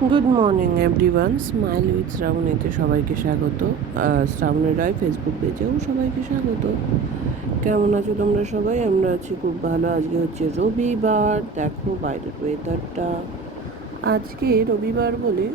Good morning everyone, smile with শ্রাবণীতে সবাইকে স্বাগত। শ্রাবণী রায় ফেসবুক পেজেও সবাইকে স্বাগত। কেমন আছো তোমরা সবাই? আমরা আছি খুব ভালো। আজকে হচ্ছে রবিবার। দেখো বাইরের ওয়েদারটা। আজকে রবিবার বলে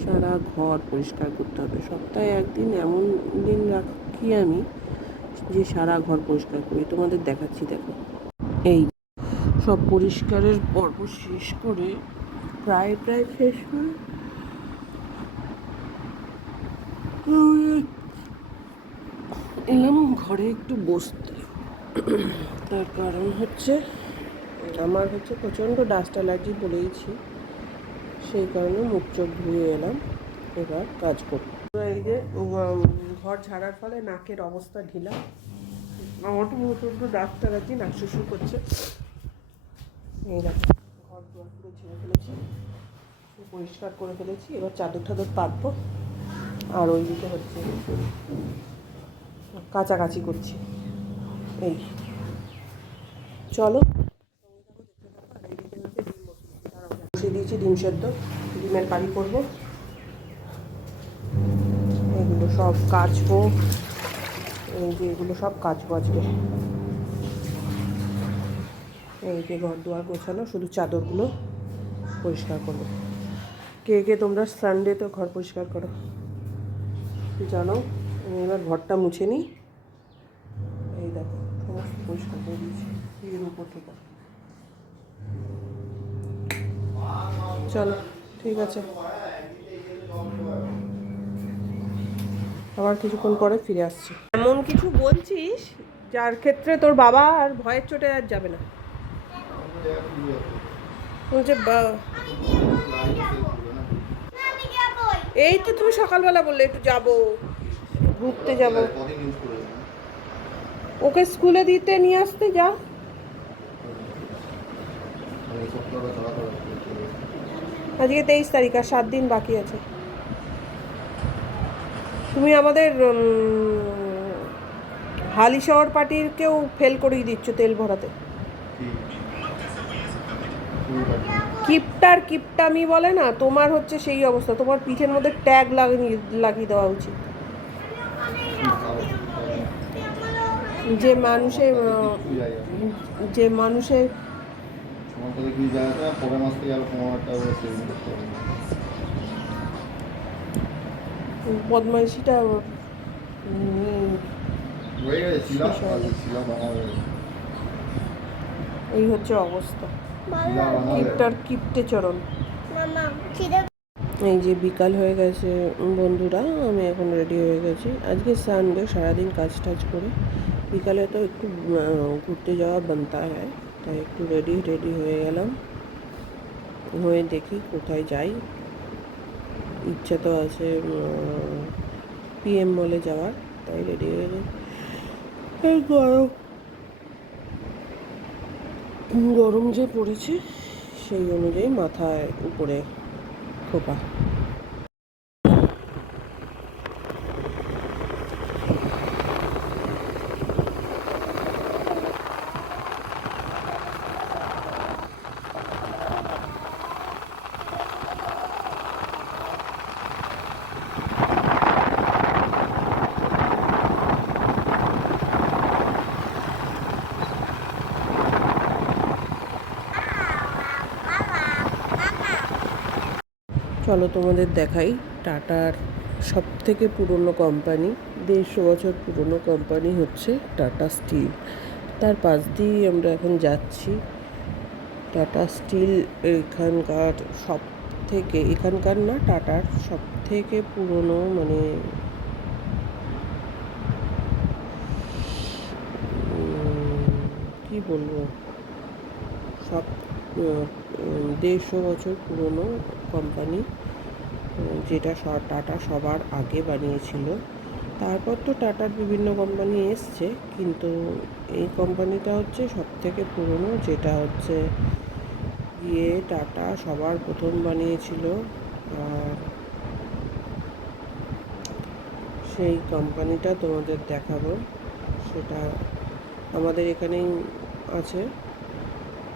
সারা ঘর পরিষ্কার করতে হবে। সপ্তাহে একদিন এমন দিন রাখি আমি যে সারা ঘর পরিষ্কার করি। তোমাদের দেখাচ্ছি, দেখো। এই সব পরিষ্কারের পর্ব শেষ করে প্রায় শেষ করে এলাম ঘরে একটু বসতে। তার কারণ হচ্ছে আমার প্রচণ্ড ডাস্ট অ্যালার্জি বলেইছি, সেই কারণে মুখ চোখ ধুয়ে এলাম। এবার কাজ করব। এই যে ঘর ঝাড়ার ফলে নাকের অবস্থা ঢিলা। আমার তো প্রচণ্ড ডাস্ট অ্যালার্জি, নাক শুশু করছে। এই দেখো, ঘর দুয়ার পুরো ঝেড়ে ফেলেছি, পরিষ্কার করে ফেলেছি। এবার চাদর টাদর পাতবো। আর ওইদিকে হচ্ছে কাছাকাছি করছি। এই চলো, বসিয়ে দিয়েছি ডিম সেদ্ধ, ডিমের কারি করবো। এগুলো সব কাচবো। এই যে এগুলো সব কাচবো আজকে। এই যে ঘর দুয়ার গোছানো, শুধু চাদরগুলো পরিষ্কার করবো। কে কে তোমরা সানডেতে ঘর পরিষ্কার করো জানো? আমি এবার ঘরটা মুছে নিই। এই দেখো, সমস্ত পরিষ্কার করে দিয়েছি এর উপর থেকে। চলো, ঠিক আছে, আবার কিছুক্ষণ পরে ফিরে আসছি। এমন কিছু বলছিস যার ক্ষেত্রে তোর বাবা আর ভয়ের চোটে আর যাবে না। বলছে এই তো তুমি সকালবেলা বললে একটু যাবো, ঘুরতে যাব। ওকে স্কুলে দিতে নিয়ে আসতে যা। আজকে 23 তারিখ, আর 7 দিন বাকি আছে। তুমি আমাদের হালিশহর পার্টিরকেও ফেল করিয়ে দিচ্ছ তেল ভরাতে। কিপটামি বলে না, তোমার হচ্ছে সেই অবস্থা। তোমার পিঠের মধ্যে ট্যাগ লাগিয়ে দেওয়া উচিত। যে মানুষের বদমাইশিটা এই হচ্ছে অবস্থা। কিপটে চরণ। এই যে বিকাল হয়ে গেছে বন্ধুরা, আমি এখন রেডি হয়ে গেছি। আজকে সানডে, সারাদিন কাজ টাজ করে বিকালে তো একটু ঘুরতে যাওয়া বানতা হয়, তাই একটু রেডি হয়ে গেলাম। হয়ে দেখি কোথায় যাই। ইচ্ছা তো আছে PM মলে যাওয়ার, তাই রেডি হয়ে যাই। এই গরম যে পড়েছে, সেই অনুযায়ী মাথায় উপরে খোপা। চলো তোমাদের দেখাই টাটার সব থেকে পুরনো কোম্পানি, 150 বছর পুরনো কোম্পানি হচ্ছে টাটা স্টিল। তার পাশ দিয়েই আমরা এখন যাচ্ছি। টাটা স্টিল এখানকার না, টাটার সব থেকে পুরনো, মানে কি বলবো, সব 150 বছর পুরনো কোম্পানি, যেটা টাটা সবার আগে বানিয়েছিল। তারপর তো টাটার বিভিন্ন কোম্পানি এসছে, কিন্তু এই কোম্পানিটা হচ্ছে সব থেকে পুরনো, যেটা হচ্ছে গিয়ে টাটা সবার প্রথম বানিয়েছিল। আর সেই কোম্পানিটা তোমাদের দেখাবো। সেটা আমাদের এখানেই আছে,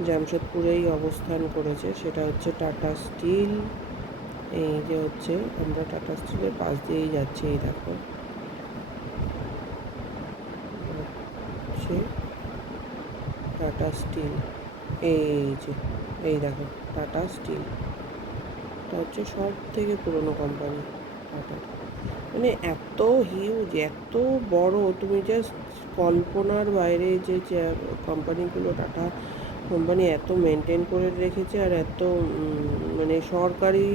জামশেদপুরেই অবস্থান করেছে। সেটা হচ্ছে টাটা স্টিল এই যে হচ্ছে আমরা টাটা স্টিলের পাশ দিয়েই যাচ্ছি, এই দেখো হচ্ছে টাটা স্টিল। এই যে এই দেখো টাটা স্টিল, এটা হচ্ছে সব থেকে পুরনো কোম্পানি টাটা। মানে এত হিউজ, এত বড়, তুমি জাস্ট কল্পনার বাইরে যে কোম্পানিগুলো, টাটা কোম্পানি এত মেনটেন করে রেখেছে। আর এত মানে সরকারি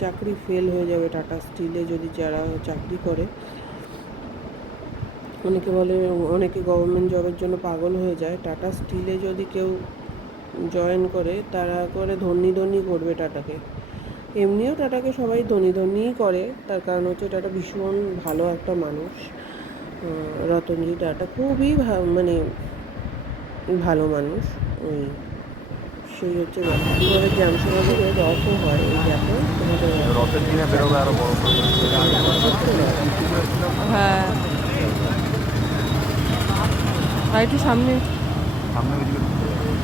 চাকরি ফেল হয়ে যাবে টাটা স্টিলে যদি যারা চাকরি করে। অনেকে বলে, অনেকে গভর্নমেন্ট জবের জন্য পাগল হয়ে যায়, টাটা স্টিলে যদি কেউ জয়েন করে তারা করে ধনী ধনী করবে টাটাকে। এমনিও টাটাকে সবাই ধনী ধনীই করে, তার কারণ হচ্ছে টাটা ভীষণ ভালো একটা মানুষ। রতনজি টাটা খুবই মানে ভালো মানুষ। ওই সেই হচ্ছে ব্যাপার। তোমাদের জামশেদপুরে রথও হয়, এই দেখো তোমাদের রথের দিনে বেরোবে আরো বড় করে। হ্যাঁ, আর একটু সামনে সামনে ওইদিকে ঢুকতে হবে।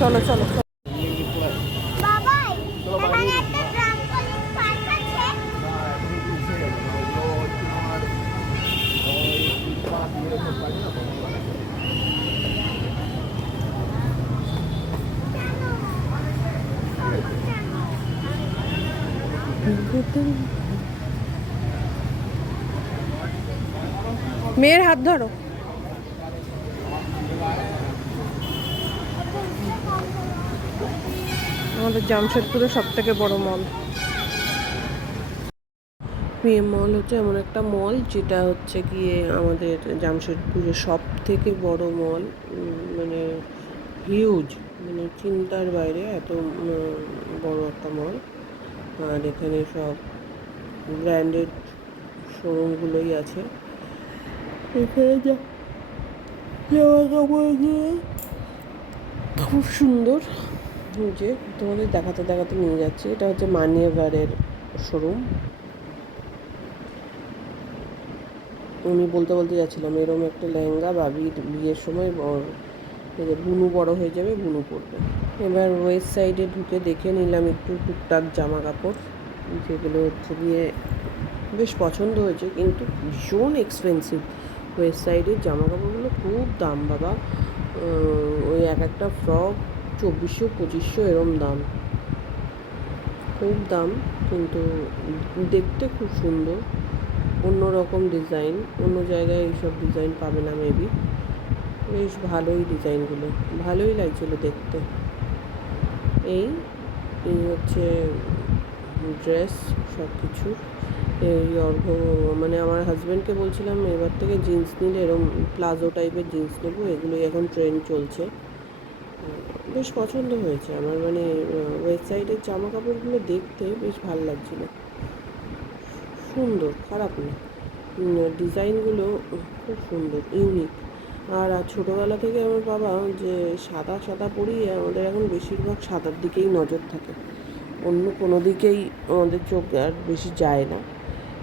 চলো চলো। বাবাই এখানে একটা ট্রাম্পলিন পার্ক আছে। মেয়ের হাত ধরো। আমাদের জামশেদপুরের সব থেকে বড় মল পিএম মল হচ্ছে এমন একটা মল যেটা হচ্ছে গিয়ে আমাদের জামশেদপুরের সব থেকে বড় মল। মানে হিউজ, মানে চিন্তার বাইরে এত বড় একটা মল। আর এখানে সব ব্র্যান্ডেড শোরুমগুলোই আছে। এখানে জামা কাপড় দিয়ে খুব সুন্দর। যে তোমাদের দেখাতে দেখাতে নিয়ে যাচ্ছি, এটা হচ্ছে মানিয়াভারের শোরুম। আমি বলতে বলতে যাচ্ছিলাম এরকম একটা লেহেঙ্গা বাবির বিয়ের সময় বুনু বড় হয়ে যাবে, বুনু পরবে। এবার ওয়েস্ট সাইডে ঢুকে দেখে নিলাম একটু টুকটাক জামা কাপড়, যেগুলো হচ্ছে গিয়ে বেশ পছন্দ হয়েছে, কিন্তু ভীষণ এক্সপেন্সিভ। ওয়েস্ট সাইডের জামা কাপড়গুলো খুব দাম বাবা। ওই এক একটা ফ্রক 2400-2500 এরম দাম, খুব দাম, কিন্তু দেখতে খুব সুন্দর। অন্য রকম ডিজাইন, অন্য জায়গায় এইসব ডিজাইন পাবে না মেবি। বেশ ভালোই ডিজাইনগুলো, ভালোই লাগছিলো দেখতে। এই এই হচ্ছে ড্রেস সব কিছু। এই মানে আমার হাজব্যান্ডকে বলছিলাম এবার থেকে জিন্স নিলে এরকম প্লাজো টাইপের জিন্স নেবো, এগুলোই এখন ট্রেন্ড চলছে। বেশ পছন্দ হয়েছে আমার, মানে ওয়েবসাইটের জামা কাপড়গুলো দেখতে বেশ ভালো লাগছিলো, সুন্দর, খারাপ না। ডিজাইনগুলো খুব সুন্দর, ইউনিক। আর ছোটোবেলা থেকে আমার বাবা যে সাদা সাদা পরিয়ে, আমাদের এখন বেশিরভাগ সাদার দিকেই নজর থাকে, অন্য কোনো দিকেই আমাদের চোখ আর বেশি যায় না,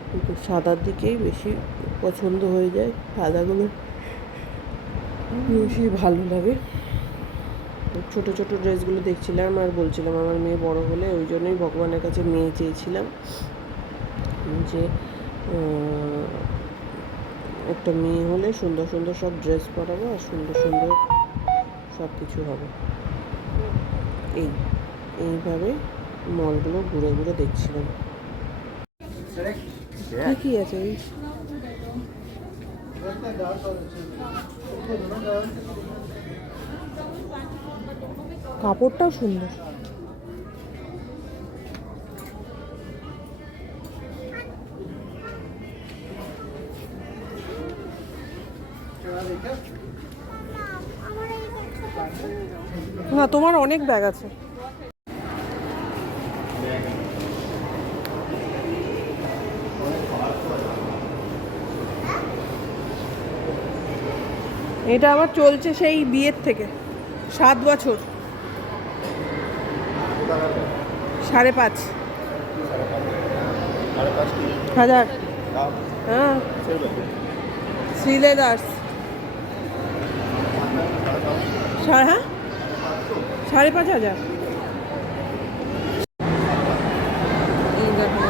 কিন্তু সাদার দিকেই বেশি পছন্দ হয়ে যায়, সাদাগুলো বেশি ভালো লাগে। ছোটো ছোটো ড্রেসগুলো দেখছিলাম আর বলছিলাম আমার মেয়ে বড় হলে, ওই জন্যই ভগবানের কাছে মেয়ে চেয়েছিলাম যে একটা মেয়ে হলে সুন্দর সুন্দর সব ড্রেস পরাবো আর সুন্দর সুন্দর সব কিছু হবে। এইভাবে মলগুলো ঘুরে ঘুরে দেখছিলাম কি আছে। কাপড়টাও সুন্দর। না, তোমার অনেক ব্যাগ আছে। এটা আবার চলছে সেই বিয়ের থেকে 7 বছর, 5.5 হাজার। হ্যাঁ শ্রীলেদার্স হ্যাঁ 5,500 এই দেখো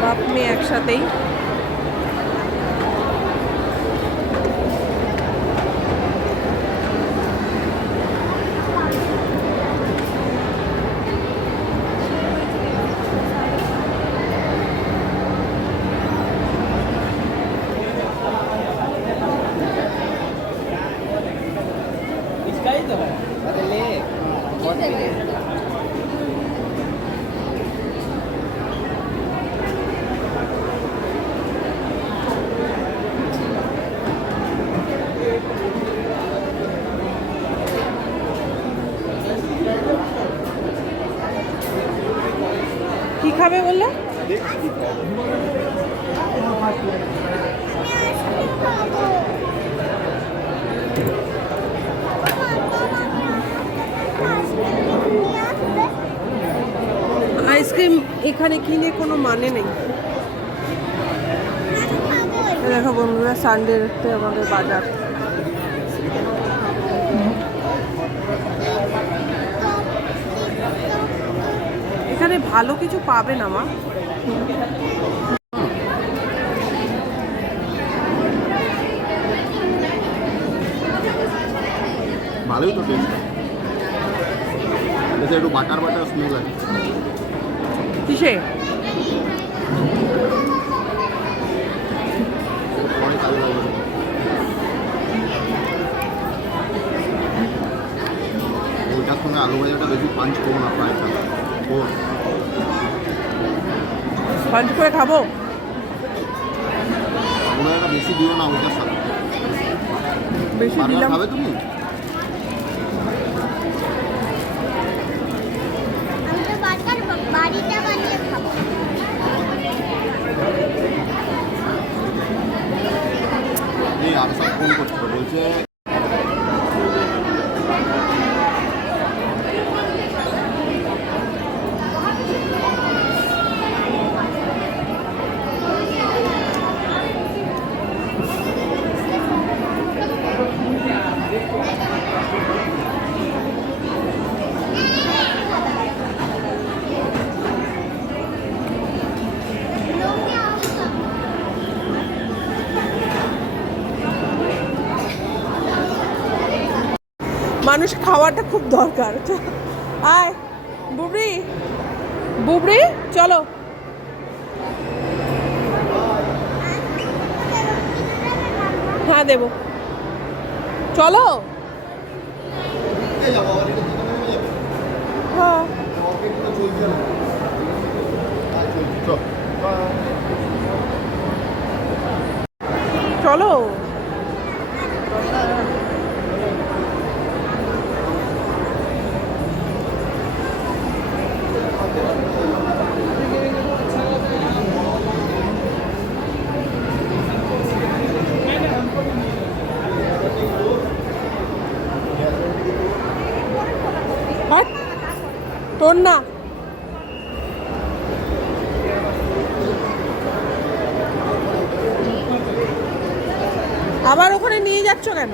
বাপ মেয়ে একসাথেই কি খাবে বললে আমি আইসক্রিম খাবো। আইসক্রিম এখানে কিনে কোনো মানে নেই দেখো বন্ধুরা সানডেতে আমাদের বাজার এখানে ভালো কিছু পাবে না মা ভালোই তো টেস্ট এটা একটু বাটার বাটার স্মেল আছে কিসে পরে কাজে লাগবে ওইটার সঙ্গে আলু ভাজাটা বেশি পাঞ্চ করবো না প্রায় পাঞ্চ করে খাবো আলু ভাজাটা বেশি দিও না ওইটার সাথে বেশি বারবার দিলাম খাবে তুমি আমি তো বাটার বাড়িতে বানিয়ে খাবো। এই আর সব ফোন করছিল বলছে মানুষ খাওয়াটা খুব দরকার আয় বুবরি বুবরি চলো হ্যাঁ দেবো চলো হ্যাঁ চলো হট তোর না আবার ওখানে নিয়ে যাচ্ছ কেন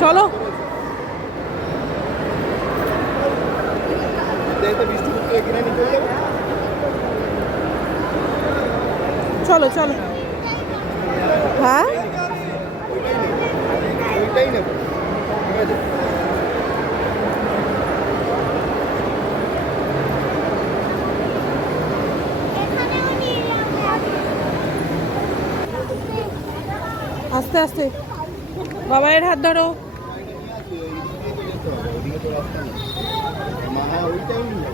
চলো চলো চলো হ্যাঁ ওইটাই নেব, ঠিক আছে? এখানেও নিলাম। আস্তে আস্তে বাবাইয়ের হাত ধরো। ওইদিকে তো রাস্তা নেই। হ্যাঁ, ওইটাই নেব।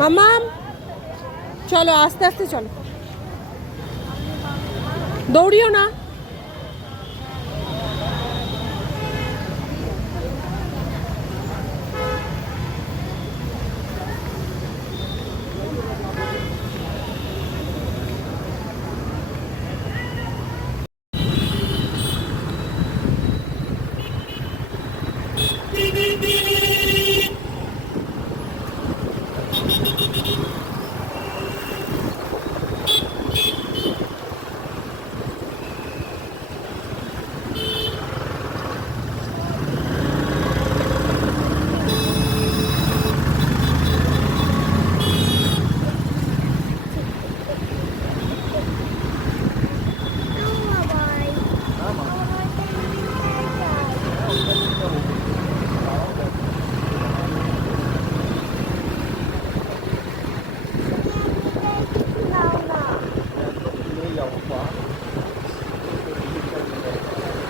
মাম্মাম চলো আস্তে আস্তে চলো, দৌড়িও না।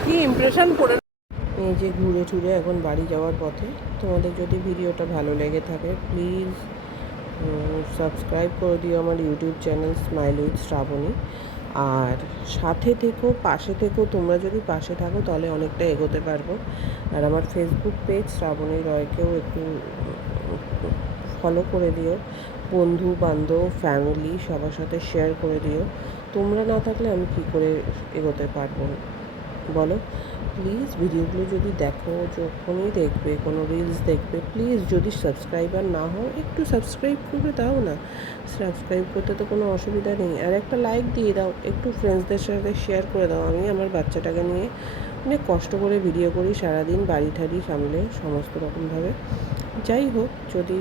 কি ইমপ্রেশন করে এই যে ঘুরে টুরে এখন বাড়ি যাওয়ার পথে। তোমাদের যদি ভিডিওটা ভালো লেগে থাকে প্লিজ সাবস্ক্রাইব করে দিও আমার YouTube channel smile with Shrabani. আর সাথে থেকো, পাশে থেকো। তোমরা যদি পাশে থাকো তাহলে অনেকটা এগোতে পারবো। আর আমার ফেসবুক পেজ শ্রাবণী রয়কেও একটু ফলো করে দিও। বন্ধু বান্ধব ফ্যামিলি সবার সাথে শেয়ার করে দিও। তোমরা না থাকলে আমি কী করে এগোতে পারবো বলো? প্লিজ ভিডিওগুলো যদি দেখো, যখনই দেখবে কোনো রিলস দেখবে, প্লিজ যদি সাবস্ক্রাইবার না হও একটু সাবস্ক্রাইব করে দাও না। সাবস্ক্রাইব করতে তো কোনো অসুবিধা নেই। আর একটা লাইক দিয়ে দাও, একটু ফ্রেন্ডসদের সাথে শেয়ার করে দাও। আমি আমার বাচ্চাটাকে নিয়ে অনেক কষ্ট করে ভিডিও করি সারাদিন, বাড়ি ঠাড়ি সামলে সমস্ত রকমভাবে। যাই হোক, যদি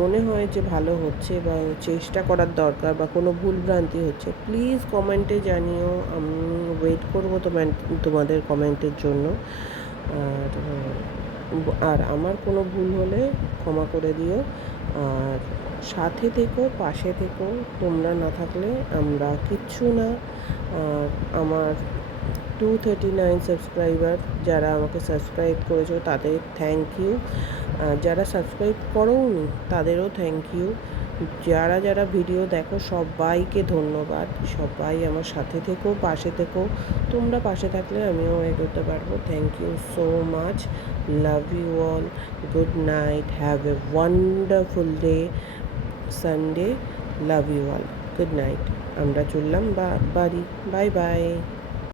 মনে হয় যে ভালো হচ্ছে বা চেষ্টা করার দরকার বা কোনো ভুলভ্রান্তি হচ্ছে প্লিজ কমেন্টে জানিও। আমি ওয়েট করবো তোমাদের কমেন্টের জন্য। আর আর আমার কোনো ভুল হলে ক্ষমা করে দিও। আর সাথে থেকো, পাশে থেকো। তোমরা না থাকলে আমরা কিচ্ছু না। আর আমার 239 সাবস্ক্রাইবার যারা আমাকে সাবস্ক্রাইব করেছো তাদের থ্যাংক ইউ। যারা সাবস্ক্রাইব করোনি তাদেরও থ্যাংক ইউ। যারা যারা ভিডিও দেখো সবাইকে ধন্যবাদ। সবাই আমার সাথে থেকো, পাশে থেকো। তোমরা পাশে থাকলে আমিও এগোতে পারবো। Thank you so much. Love you all. Good night. Have a wonderful day. Sunday. Love you all. Good night. আমরা চললাম বাড়ি। Bye by.